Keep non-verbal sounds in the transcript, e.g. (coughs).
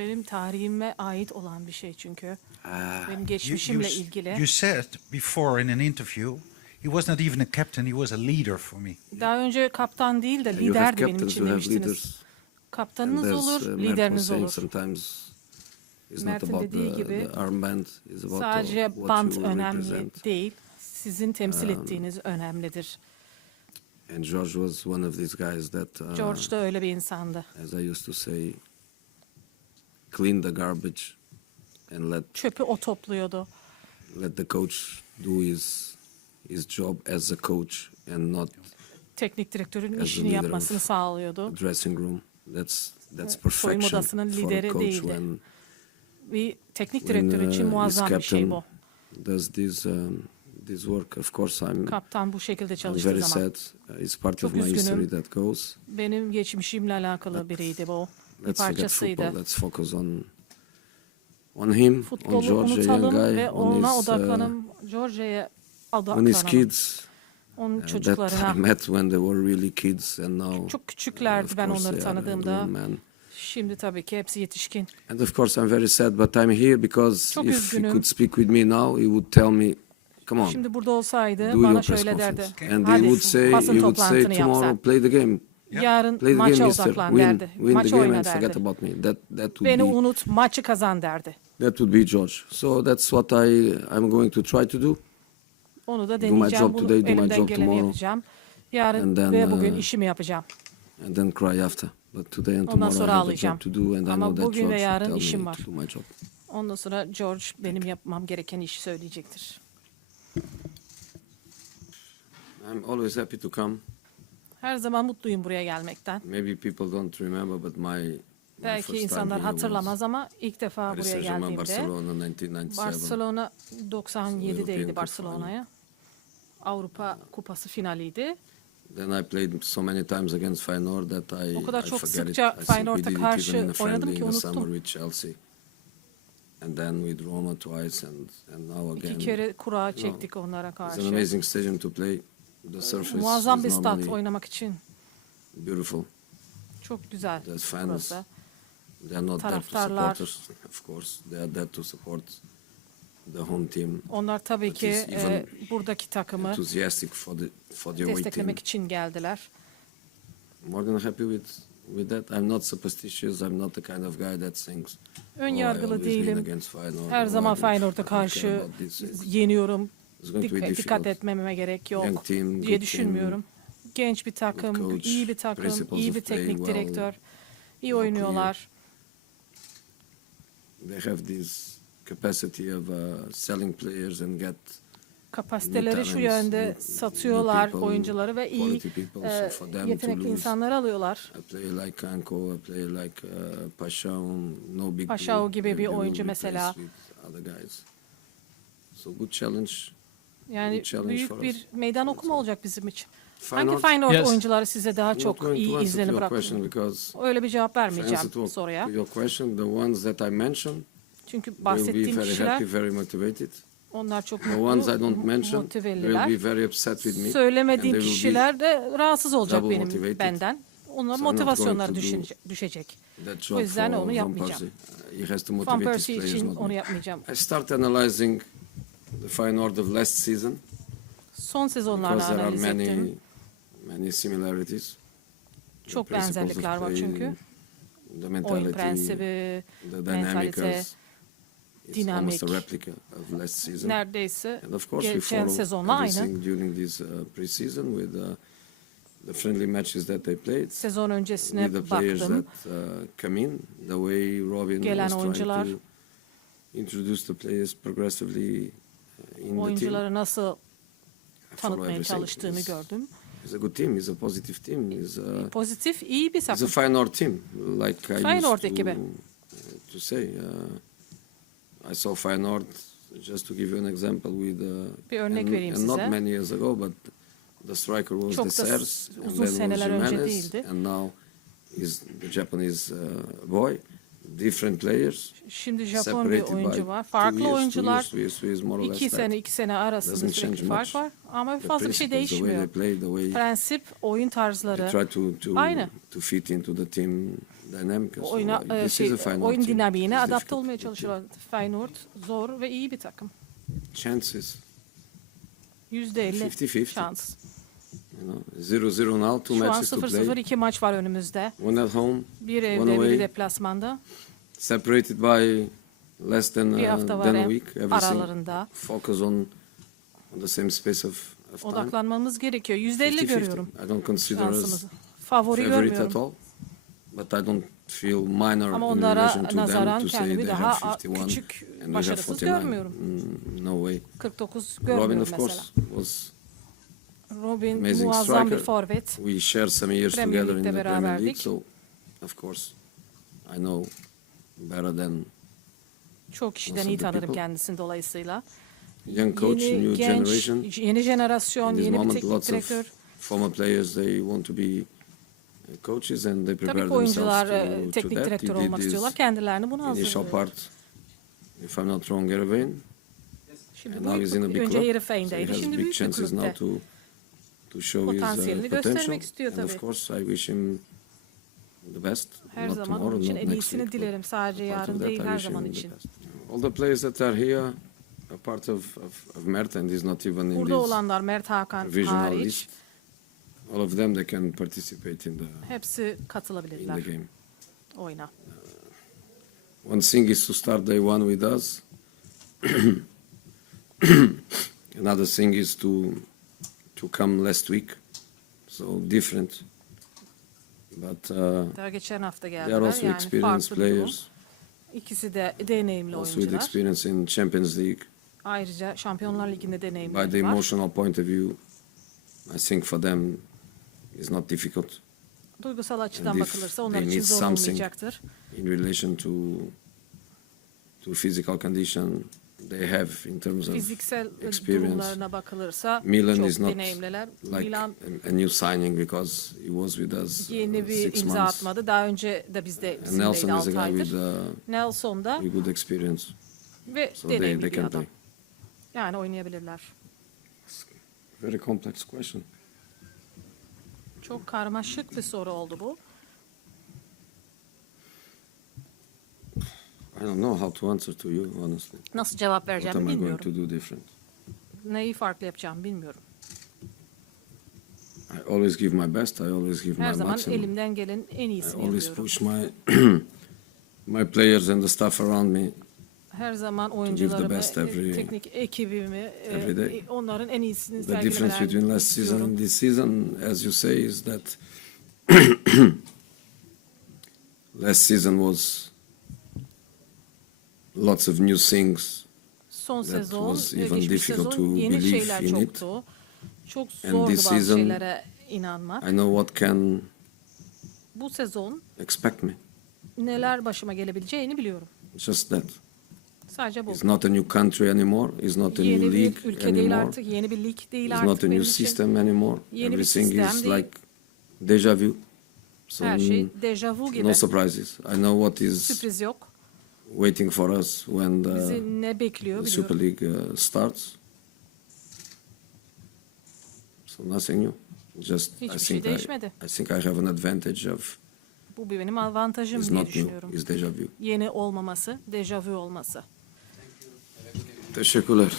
Benim tarihime ait olan bir şey çünkü. Ah, Benim geçmişimle you, ilgili. you said before in an interview, he was not even a captain, he was a leader for me. Daha önce kaptan değil de you have liderdi benim captains, için you have demiştiniz. leaders. And Kaptanınız there's, olur, uh, Mert was lideriniz saying olur. Sometimes it's not Mert'in about dediği the, gibi the armband, it's about Sadece what you önemli represent. değil, sizin temsil ettiğiniz önemlidir. And George was one of these guys that, uh, George da öyle bir insandı. as I used to say, clean the garbage and let Çöpü o topluyordu. let the coach do his his job as a coach and not Teknik direktörün As a işini leader yapmasını sağlıyordu. dressing room. That's that's soyunma perfection odasının for a lideri coach değildi. when Bir teknik when direktör için uh, his muazzam bir şey captain bu. does this um, this work. Of course, I'm, Kaptan bu şekilde I'm çalıştığı very zaman. sad. Uh, It's part Çok of my history üzgünüm. that goes. Benim geçmişimle alakalı biriydi bu. Let's parçasıydı. football. Let's focus on on him, on Futbolu George, a young unutalım guy, ve on ona his uh, odaklanalım. George'ye on his kids. Onun uh, that I çocuklarına. met when they were really kids, and now Çok küçüklerdi ben onları tanıdığımda. Şimdi tabii ki hepsi yetişkin. And of course, I'm very sad, but I'm here because Çok if he üzgünüm. could speak with me now, he would tell me, "Come on, Şimdi burada olsaydı do bana şöyle derdi. conference." And he would say, he would say yap tomorrow, sen. play the game, Yarın maça odaklan Win, derdi. Maçı oyna derdi. about me. That that would Beni be unut, maçı kazan derdi. that would be George. So that's what I I'm going to try to do. Onu da my deneyeceğim. job Bunu today, do my job tomorrow. yapacağım. Yarın And then, ve bugün uh, işimi yapacağım. and then cry after. But today and Ondan tomorrow I sonra ağlayacağım. job to do, and I Ama know that bugün ve George yarın işim var. to do my job. Ondan sonra George benim yapmam gereken işi söyleyecektir. I'm always happy to come. Her zaman mutluyum buraya gelmekten. Maybe people don't remember, but my, Belki insanlar hatırlamaz ama ilk defa buraya geldiğimde Barcelona 1997. Barcelona European 97'deydi Cup Barcelona'ya. Avrupa Kupası finaliydi. Then I played so many times against Feyenoord that I, O kadar I çok sıkça Feyenoord'a karşı oynadım ki unuttum. with Chelsea. And then with Roma twice and, and now again. İki kere kura çektik onlara It's an karşı. amazing stadium to play. The surface Muazzam bir is stat oynamak için. beautiful. Çok güzel The fans, burası. they are not there to Taraftarlar- support us, of course. They are there to support the home team. Onlar tabii But ki it's even e, buradaki takımı Enthusiastic for the for the away team. desteklemek için geldiler. More than happy with with that. I'm not superstitious. I'm not the kind of guy that thinks. Ön "Oh, I yargılı always win değilim. against Feyenoord," Her or, zaman "I don't- I Feyenoord'a don't care karşı about this." yeniyorum. Dikkat, dikkat etmememe gerek yok diye düşünmüyorum. Genç bir takım, iyi bir takım, iyi bir teknik direktör. İyi oynuyorlar. They have this capacity of uh, selling players and get Kapasiteleri şu yönde satıyorlar oyuncuları ve iyi e, yetenekli insanları alıyorlar. uh, Paşao, gibi bir oyuncu mesela. So good challenge. Yani büyük bir meydan okuma olacak bizim için. Hangi Feyenoord, Feyenoord Yes. oyuncuları size daha I'm not çok going to iyi answer to izlerini your bıraktı? question because Öyle bir cevap to answer vermeyeceğim soruya. your question, the ones that I mentioned Çünkü will be bahsettiğim very kişiler happy, very motivated. onlar çok The ones I mutlu, don't mention will motiveliler. be very upset with me. and Söylemediğim they will be kişiler de rahatsız olacak double benim motivated. benden. Onların So I'm not motivasyonları going to do düşünce- düşecek. that job O yüzden for onu Van yapmayacağım. Persie. He has to Van motivate his Persie players, için not onu yapmayacağım. I start analyzing the Feyenoord of last season Son sezonlarda because there are analiz many, ettim. many similarities. The Çok principles of benzerlikler var play, çünkü. The Oyun mentality, prensibi, the mentalite, dynamics. It's almost a dinamik. replica of last season. neredeyse And of course, we geçen follow sezonla aynı. everything during this uh, pre-season with uh, the friendly matches that they played. Sezon öncesine with the players baktım. that uh, come in, the way Robin Gelen was trying oyuncular. to introduce the players progressively uh, in the team. Oyuncuları nasıl tanıtmaya çalıştığını gördüm. It's a good team. It's a positive team. It's a, Pozitif, iyi bir it's a takım. Feyenoord team, like I Feyenoord used to, ekibi. uh, to say. Uh, I saw Feyenoord, just to give you an example, with uh, Bir örnek and, vereyim and not size. many years ago, but the striker was Çok da Sers, s- and uzun then was seneler önce Jimenez, değildi. and now is the Japanese uh, boy. Different players. Şimdi Japon bir oyuncu var. Farklı years, oyuncular years, two years, two years, more or iki less sene iki sene arasında sürekli fark var. Ama The fazla bir şey değişmiyor. they play, the way Prensip, oyun they tarzları, try to, to, Aynı. to fit into the team dynamic. So, oyuna, e, this şey, oyun dinamiğine adapte olmaya çalışıyorlar. Feyenoord zor ve iyi bir takım. Chances, Yüzde elli 50-50. şans. You know, 0-0 now, two Şu an matches to 0-0 play. iki maç var önümüzde. One at home, Bir One evde, away. deplasmanda. separated by less than, Bir uh, hafta var than a hem week. Everything aralarında. focus on, on the same space of, of time. Odaklanmamız gerekiyor. Yüzde elli 50-50. görüyorum I don't consider us şansımızı. Favori favorite at görmüyorum. all, but I don't feel minor Ama in onlara relation to them nazaran to say kendimi they daha have a- 51 küçük, and we have başarısız 49. görmüyorum. Mm, no way. 49 Robin, görmüyorum of mesela. course, was Robin amazing muazzam bir striker. forvet. we shared some years Premier together in the Premier League, so of course I know better than Çok kişiden iyi tanırım people? kendisini dolayısıyla. young coach, yeni new genç, generation. yeni jenerasyon, yeni bir teknik direktör. of former players they want to be uh, coaches and they prepare Tabii ki themselves oyuncular to, e, to teknik that. direktör olmak istiyorlar. Kendilerini buna initial hazırlıyorlar. part, if I'm not wrong, Erevain. Şimdi And now he's in a big önce club. So he Heerenveen'deydi. has Şimdi big büyük bir chances now kulüpte. To show his uh, Potansiyelini potential. göstermek istiyor And of tabii. course, I wish him the best. Her not zaman tomorrow, onun için not en next iyisini week, but dilerim. Sadece part of yarın değil I her wish him zaman the için. best. All the players that are here are part of, of, of Mert and is not even in Burada this olanlar Mert Hakan provisional hariç list. All of them they can participate in the hepsi in katılabilirler the game. oyuna. One thing is to start day one with us. (coughs) Another thing is to to come last week, so different. But uh, Daha geçen hafta they are also Yani experienced farklı bir durum. players, İkisi de deneyimli also with oyuncular. experience in Champions League. Ayrıca Şampiyonlar Ligi'nde By the deneyimleri var. emotional point of view, I think for them it's not difficult Duygusal açıdan if bakılırsa onlar they için need zor something- olmayacaktır. in relation to to physical condition they have in terms of Fiziksel experience. durumlarına bakılırsa Milan çok is not deneyimliler. like Milan a, a new signing because he was with us uh, yeni bir six imza months. atmadı. Daha önce de bizde And bizimleydi Nelson is a 6 guy aydır. with, uh, Nelson da with good experience, ve so they, deneyimli they bir can adam. play. Yani oynayabilirler. Very complex question. Çok karmaşık bir soru oldu bu. I don't know how to answer to you honestly. Nasıl cevap What vereceğimi am I going bilmiyorum. to do different? Neyi farklı yapacağımı bilmiyorum. I always give my best. I always give Her my zaman maximum. elimden gelenin en I iyisini always yapıyorum. push my (clears throat) my players and the staff around me Her zaman oyuncularımı, best e, every- teknik ekibimi, e, every day. e, onların en iyisini The difference between sergilemelerini last season istiyorum. and this season, as you say, is that (coughs) last season was lots of new things, Son that sezon, was e, even geçmiş difficult sezon to yeni believe şeyler in it. çoktu. Çok And zordu this bazı season- şeylere inanmak. I know what can Bu sezon expect me. neler başıma gelebileceğini biliyorum. Just that. Sadece bu. It's not a new country anymore. It's not a new Yeni bir league ülke değil anymore. artık, yeni bir lig değil It's artık not a benim new için. system anymore. Yeni bir Everything sistem is değil. like deja vu. So Her şey mm, dejavu gibi. no surprises. I know what is Sürpriz yok. Waiting for us when the, Bizi ne bekliyor the Super biliyorum. League uh, starts. So nothing new. Just I Hiçbir şey think I, değişmedi. I think I have an advantage of Bu benim avantajım it's diye not new. düşünüyorum. It's deja vu. Yeni olmaması, dejavu olması. Teşekkürler.